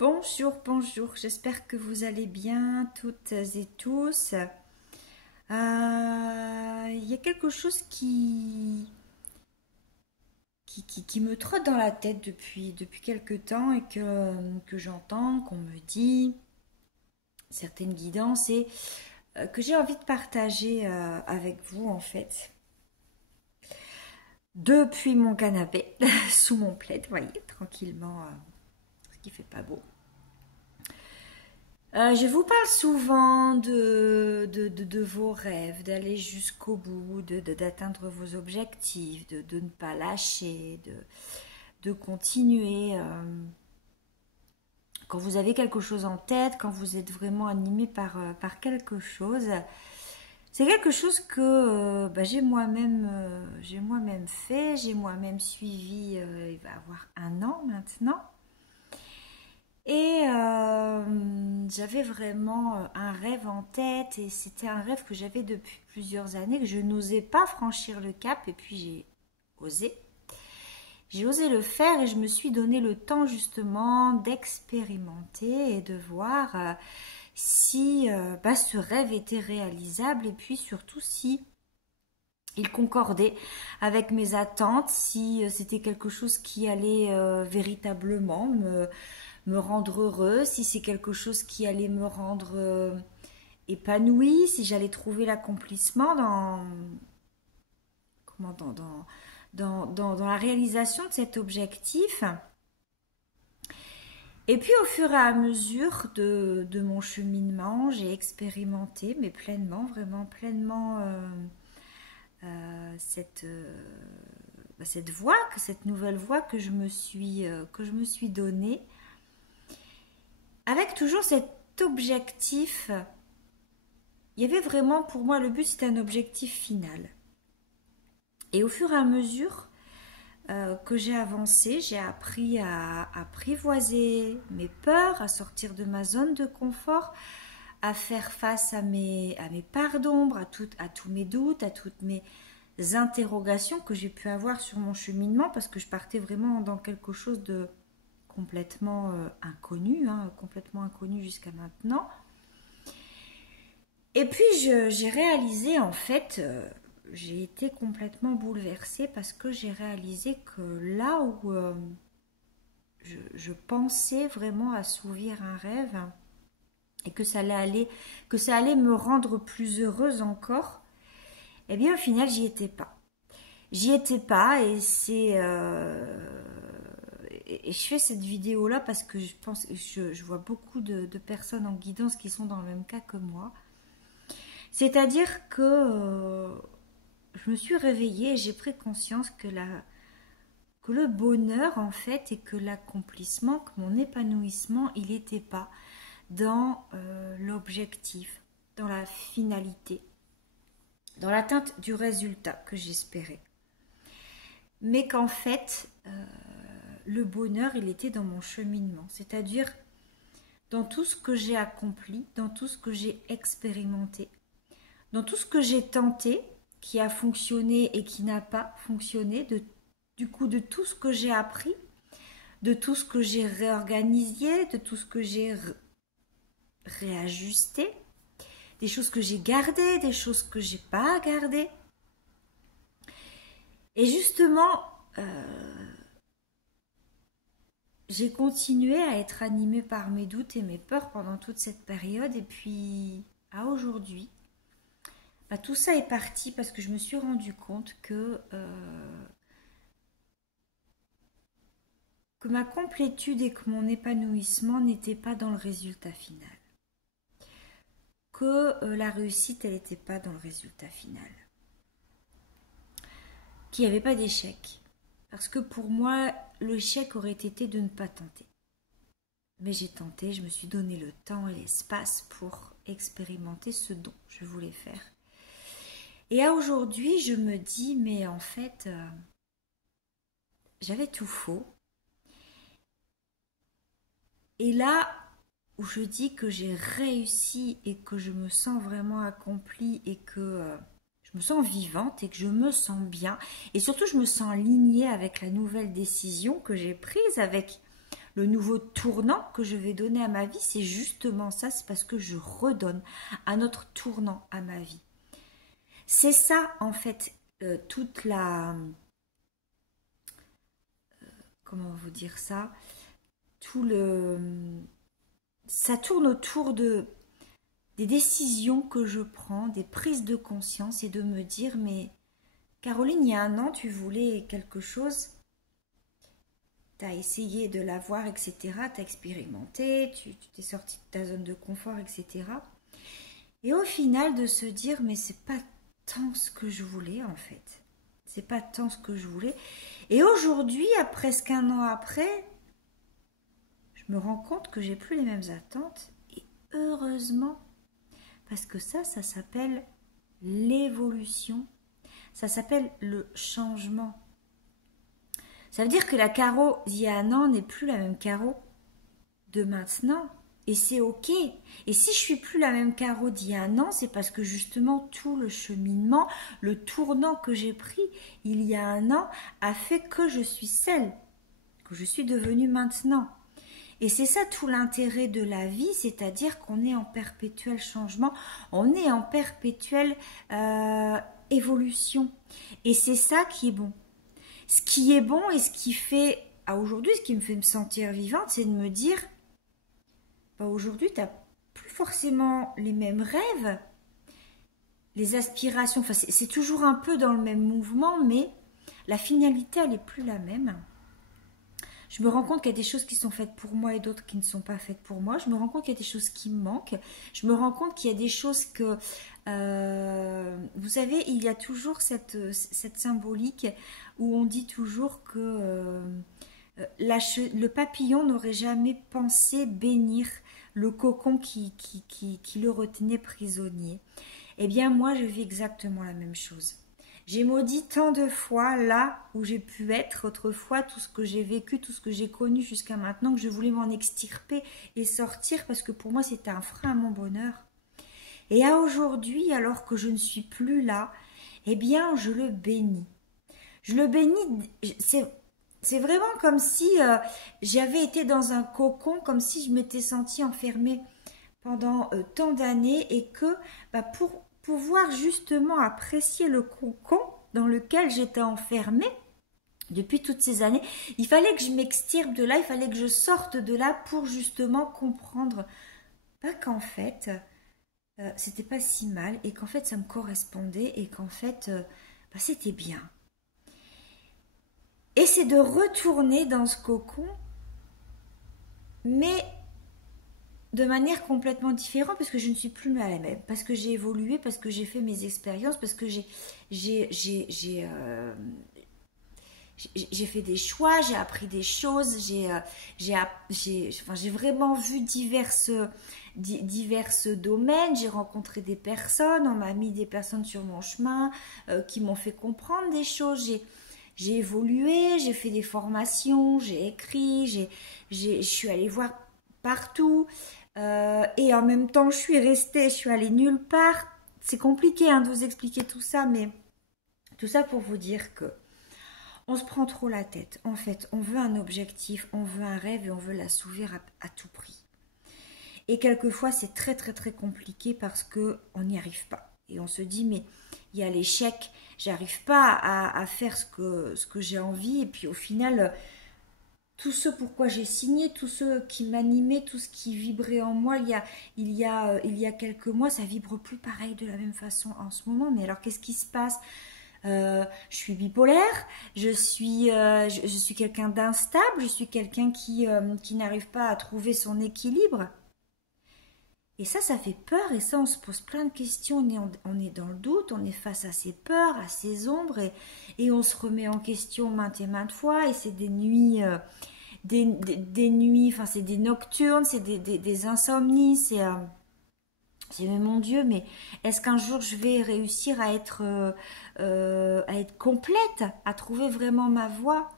Bonjour, bonjour, j'espère que vous allez bien toutes et tous. Il y a quelque chose qui me trotte dans la tête depuis quelque temps et que j'entends, qu'on me dit, certaines guidances et que j'ai envie de partager avec vous en fait. Depuis mon canapé, sous mon plaid, vous voyez, tranquillement, ce qui fait pas beau. Je vous parle souvent de vos rêves, d'aller jusqu'au bout, d'atteindre vos objectifs, de ne pas lâcher, de continuer. Quand vous avez quelque chose en tête, quand vous êtes vraiment animé par quelque chose, c'est quelque chose que j'ai moi-même fait, j'ai moi-même suivi, il va avoir 1 an maintenant. Et j'avais vraiment un rêve en tête et c'était un rêve que j'avais depuis plusieurs années, que je n'osais pas franchir le cap et puis j'ai osé. J'ai osé le faire et je me suis donné le temps justement d'expérimenter et de voir si ce rêve était réalisable et puis surtout si il concordait avec mes attentes, si c'était quelque chose qui allait véritablement me rendre heureuse, si c'est quelque chose qui allait me rendre épanouie, si j'allais trouver l'accomplissement comment, dans la réalisation de cet objectif. Et puis au fur et à mesure de mon cheminement, j'ai expérimenté, mais pleinement, vraiment pleinement, cette voie, cette nouvelle voie que je me suis donnée, avec toujours cet objectif. Il y avait vraiment pour moi le but, c'était un objectif final. Et au fur et à mesure que j'ai avancé, j'ai appris à apprivoiser mes peurs, à sortir de ma zone de confort, à faire face à mes parts d'ombre, à tous mes doutes, à toutes mes interrogations que j'ai pu avoir sur mon cheminement, parce que je partais vraiment dans quelque chose de complètement inconnu, complètement inconnu jusqu'à maintenant. Et puis j'ai réalisé en fait, j'ai été complètement bouleversée parce que j'ai réalisé que là où je pensais vraiment assouvir un rêve et que ça allait me rendre plus heureuse encore, eh bien au final j'y étais pas. J'y étais pas et et je fais cette vidéo là parce que je pense je vois beaucoup de personnes en guidance qui sont dans le même cas que moi. C'est-à-dire que je me suis réveillée et j'ai pris conscience que le bonheur, en fait, et que l'accomplissement, que mon épanouissement, il n'était pas dans l'objectif, dans la finalité, dans l'atteinte du résultat que j'espérais. Mais qu'en fait, le bonheur, il était dans mon cheminement, c'est-à-dire dans tout ce que j'ai accompli, dans tout ce que j'ai expérimenté, dans tout ce que j'ai tenté, qui a fonctionné et qui n'a pas fonctionné, du coup de tout ce que j'ai appris, de tout ce que j'ai réorganisé, de tout ce que j'ai réajusté, des choses que j'ai gardées, des choses que j'ai pas gardées. Et justement, j'ai continué à être animée par mes doutes et mes peurs pendant toute cette période. Et puis, à aujourd'hui, tout ça est parti parce que je me suis rendu compte que ma complétude et que mon épanouissement n'étaient pas dans le résultat final. Que la réussite, elle n'était pas dans le résultat final. Qu'il n'y avait pas d'échec. Parce que pour moi, l'échec aurait été de ne pas tenter. Mais j'ai tenté, je me suis donné le temps et l'espace pour expérimenter ce dont je voulais faire. Et à aujourd'hui, je me dis, mais en fait, j'avais tout faux. Et là où je dis que j'ai réussi et que je me sens vraiment accomplie et que je me sens vivante et que je me sens bien et surtout je me sens alignée avec la nouvelle décision que j'ai prise, avec le nouveau tournant que je vais donner à ma vie, c'est justement ça, c'est parce que je redonne un autre tournant à ma vie. C'est ça, en fait, toute la... comment vous dire ça? Ça tourne autour des décisions que je prends, des prises de conscience et de me dire, mais Caroline, il y a un an, tu voulais quelque chose, tu as essayé de l'avoir, etc., tu as expérimenté, tu t'es sorti de ta zone de confort, etc. Et au final, de se dire, mais c'est pas tant ce que je voulais, en fait. C'est pas tant ce que je voulais. Et aujourd'hui, à presque un an après, je me rends compte que j'ai plus les mêmes attentes. Et heureusement, parce que ça s'appelle l'évolution. Ça s'appelle le changement. Ça veut dire que la Caro d'il y a un an n'est plus la même Caro de maintenant. Et c'est ok. Et si je suis plus la même Caro d'il y a un an, c'est parce que justement tout le cheminement, le tournant que j'ai pris il y a un an a fait que je suis celle que je suis devenue maintenant. Et c'est ça tout l'intérêt de la vie, c'est-à-dire qu'on est en perpétuel changement, on est en perpétuelle évolution. Et c'est ça qui est bon. Ce qui est bon et ce qui fait, à aujourd'hui, ce qui me fait me sentir vivante, c'est de me dire, bah aujourd'hui, tu n'as plus forcément les mêmes rêves, les aspirations, enfin, c'est toujours un peu dans le même mouvement, mais la finalité, elle n'est plus la même. Je me rends compte qu'il y a des choses qui sont faites pour moi et d'autres qui ne sont pas faites pour moi. Je me rends compte qu'il y a des choses qui me manquent. Je me rends compte qu'il y a des choses que... vous savez, il y a toujours cette symbolique où on dit toujours que le papillon n'aurait jamais pensé bénir le cocon qui le retenait prisonnier. Eh bien, moi, je vis exactement la même chose. J'ai maudit tant de fois là où j'ai pu être autrefois, tout ce que j'ai vécu, tout ce que j'ai connu jusqu'à maintenant, que je voulais m'en extirper et sortir parce que pour moi c'était un frein à mon bonheur. Et à aujourd'hui, alors que je ne suis plus là, eh bien je le bénis. Je le bénis, c'est vraiment comme si j'avais été dans un cocon, comme si je m'étais sentie enfermée pendant tant d'années et que pour pouvoir justement apprécier le cocon dans lequel j'étais enfermée depuis toutes ces années, il fallait que je m'extirpe de là, il fallait que je sorte de là pour justement comprendre qu'en fait, c'était pas si mal et qu'en fait ça me correspondait et qu'en fait c'était bien. Et c'est de retourner dans ce cocon, mais de manière complètement différente parce que je ne suis plus à la même, parce que j'ai évolué, parce que j'ai fait mes expériences, parce que j'ai fait des choix, j'ai appris des choses, j'ai vraiment vu divers domaines, j'ai rencontré des personnes, on m'a mis des personnes sur mon chemin qui m'ont fait comprendre des choses, j'ai évolué, j'ai fait des formations, j'ai écrit, je suis allée voir partout. Et en même temps, je suis allée nulle part. C'est compliqué de vous expliquer tout ça, mais tout ça pour vous dire que on se prend trop la tête. En fait, on veut un objectif, on veut un rêve et on veut l'assouvir à tout prix. Et quelquefois, c'est très très très compliqué parce que on n'y arrive pas. Et on se dit, mais il y a l'échec, j'arrive pas à faire ce que j'ai envie. Et puis au final... tout ce pourquoi j'ai signé, tout ce qui m'animait, tout ce qui vibrait en moi il y a quelques mois, ça vibre plus pareil de la même façon en ce moment. Mais alors qu'est-ce qui se passe? Je suis bipolaire, je suis quelqu'un d'instable, je suis quelqu'un qui n'arrive pas à trouver son équilibre. Et ça fait peur, et ça, on se pose plein de questions, on est dans le doute, on est face à ses peurs, à ses ombres, et on se remet en question maintes et maintes fois, et c'est des nuits, enfin c'est des nocturnes, c'est des insomnies, mais mon Dieu, mais est-ce qu'un jour je vais réussir à être complète, à trouver vraiment ma voie?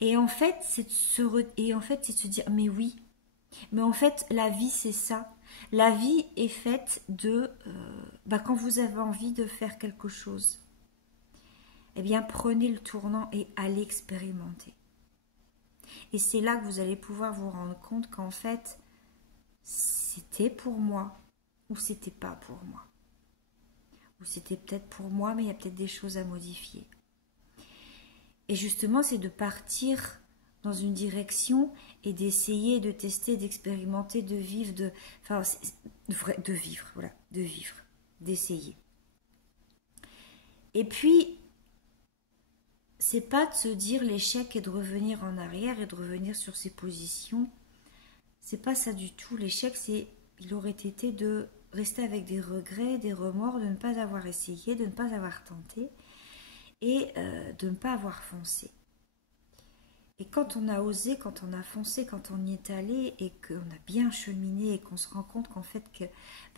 Et en fait, c'est de se dire, mais oui, mais en fait, la vie, c'est ça. La vie est faite de... quand vous avez envie de faire quelque chose, eh bien, prenez le tournant et allez expérimenter. Et c'est là que vous allez pouvoir vous rendre compte qu'en fait, c'était pour moi ou c'était pas pour moi. Ou c'était peut-être pour moi, mais il y a peut-être des choses à modifier. Et justement, c'est de partir dans une direction et d'essayer de tester, d'expérimenter, de vivre, de vivre, voilà, de vivre, d'essayer. Et puis, c'est pas de se dire l'échec et de revenir en arrière et de revenir sur ses positions. C'est pas ça du tout. L'échec, il aurait été de rester avec des regrets, des remords, de ne pas avoir essayé, de ne pas avoir tenté et de ne pas avoir foncé. Et quand on a osé, quand on a foncé, quand on y est allé et qu'on a bien cheminé et qu'on se rend compte qu'en fait,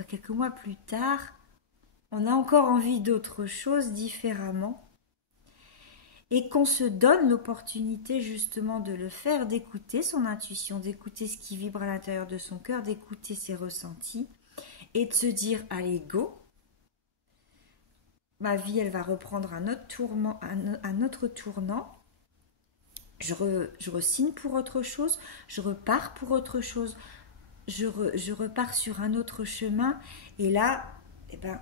quelques mois plus tard, on a encore envie d'autre chose différemment et qu'on se donne l'opportunité justement de le faire, d'écouter son intuition, d'écouter ce qui vibre à l'intérieur de son cœur, d'écouter ses ressentis et de se dire allez go, ma vie elle va reprendre un autre tournant. Je re-signe pour autre chose, je repars pour autre chose, je repars sur un autre chemin et là,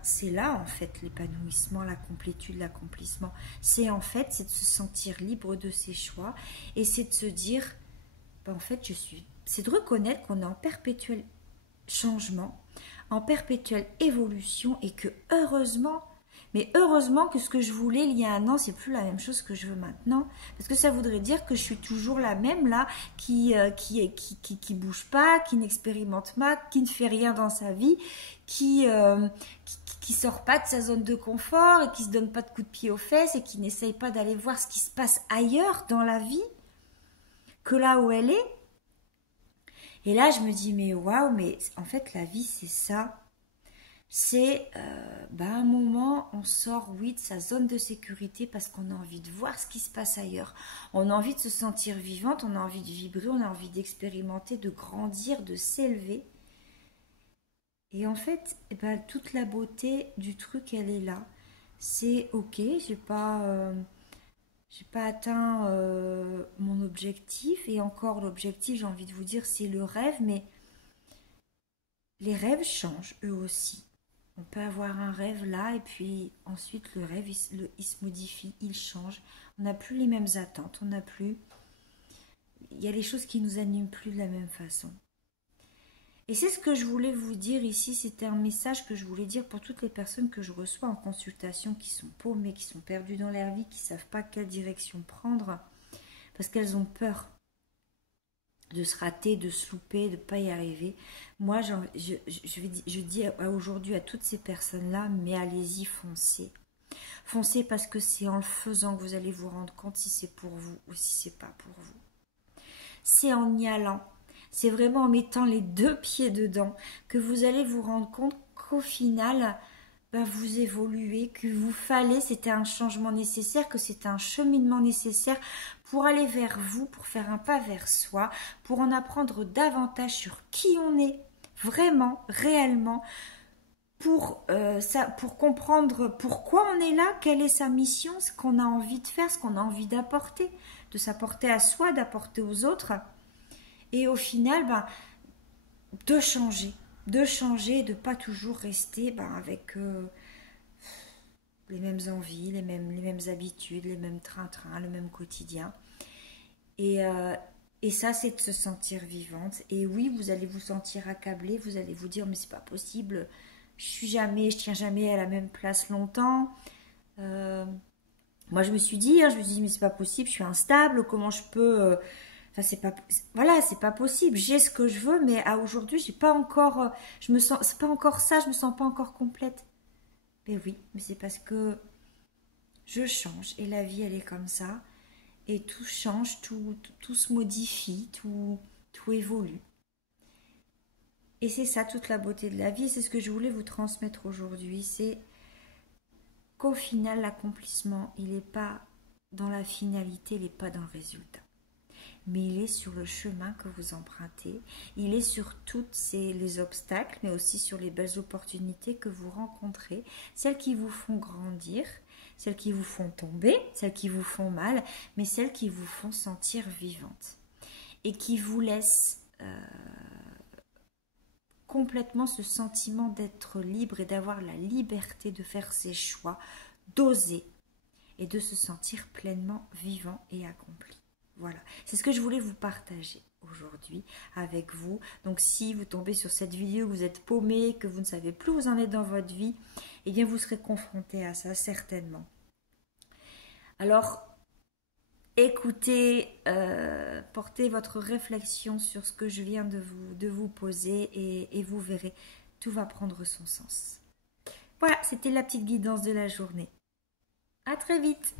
c'est là en fait l'épanouissement, la complétude, l'accomplissement. C'est de se sentir libre de ses choix et c'est de se dire, en fait c'est de reconnaître qu'on est en perpétuel changement, en perpétuelle évolution et que heureusement que ce que je voulais il y a un an, c'est plus la même chose que je veux maintenant. Parce que ça voudrait dire que je suis toujours la même là, qui bouge pas, qui n'expérimente pas, qui ne fait rien dans sa vie, qui sort pas de sa zone de confort et qui se donne pas de coups de pied aux fesses et qui n'essaye pas d'aller voir ce qui se passe ailleurs dans la vie que là où elle est. Et là, je me dis, mais waouh, mais en fait, la vie, c'est ça. C'est un moment, on sort, oui, de sa zone de sécurité parce qu'on a envie de voir ce qui se passe ailleurs. On a envie de se sentir vivante, on a envie de vibrer, on a envie d'expérimenter, de grandir, de s'élever. Et en fait, toute la beauté du truc, elle est là. C'est ok, j'ai pas atteint mon objectif. Et encore, l'objectif, j'ai envie de vous dire, c'est le rêve, mais les rêves changent eux aussi. On peut avoir un rêve là et puis ensuite le rêve il se modifie, il change. On n'a plus les mêmes attentes, il y a les choses qui nous animent plus de la même façon. Et c'est ce que je voulais vous dire ici, c'était un message que je voulais dire pour toutes les personnes que je reçois en consultation qui sont paumées, qui sont perdues dans leur vie, qui ne savent pas quelle direction prendre parce qu'elles ont peur de se rater, de se louper, de ne pas y arriver. Moi, je dis aujourd'hui à toutes ces personnes-là, mais allez-y, foncez. Foncez parce que c'est en le faisant que vous allez vous rendre compte si c'est pour vous ou si c'est pas pour vous. C'est en y allant, c'est vraiment en mettant les deux pieds dedans que vous allez vous rendre compte qu'au final, vous évoluez, que vous fallait, c'était un changement nécessaire, que c'est un cheminement nécessaire pour aller vers vous, pour faire un pas vers soi, pour en apprendre davantage sur qui on est vraiment, réellement, pour comprendre pourquoi on est là, quelle est sa mission, ce qu'on a envie de faire, ce qu'on a envie d'apporter, de s'apporter à soi, d'apporter aux autres, et au final, de changer, de pas toujours rester avec les mêmes envies, les mêmes habitudes, les mêmes train-train, le même quotidien. Et ça, c'est de se sentir vivante. Et oui, vous allez vous sentir accablé, vous allez vous dire, mais c'est pas possible, je tiens jamais à la même place longtemps. Moi, je me suis dit, mais c'est pas possible, je suis instable, comment je peux... c'est pas possible. J'ai ce que je veux, mais à aujourd'hui, j'ai pas encore, c'est pas encore ça, je me sens pas encore complète. Mais oui, mais c'est parce que je change et la vie, elle est comme ça. Et tout change, tout se modifie, tout évolue. Et c'est ça toute la beauté de la vie. C'est ce que je voulais vous transmettre aujourd'hui. C'est qu'au final, l'accomplissement, il n'est pas dans la finalité, il n'est pas dans le résultat. Mais il est sur le chemin que vous empruntez. Il est sur les obstacles, mais aussi sur les belles opportunités que vous rencontrez. Celles qui vous font grandir, celles qui vous font tomber, celles qui vous font mal, mais celles qui vous font sentir vivante. et qui vous laisse complètement ce sentiment d'être libre et d'avoir la liberté de faire ses choix, d'oser et de se sentir pleinement vivant et accompli. Voilà, c'est ce que je voulais vous partager aujourd'hui avec vous. Donc si vous tombez sur cette vidéo, vous êtes paumé, que vous ne savez plus où vous en êtes dans votre vie, eh bien vous serez confronté à ça certainement. Alors, écoutez, portez votre réflexion sur ce que je viens de vous poser et vous verrez, tout va prendre son sens. Voilà, c'était la petite guidance de la journée. À très vite!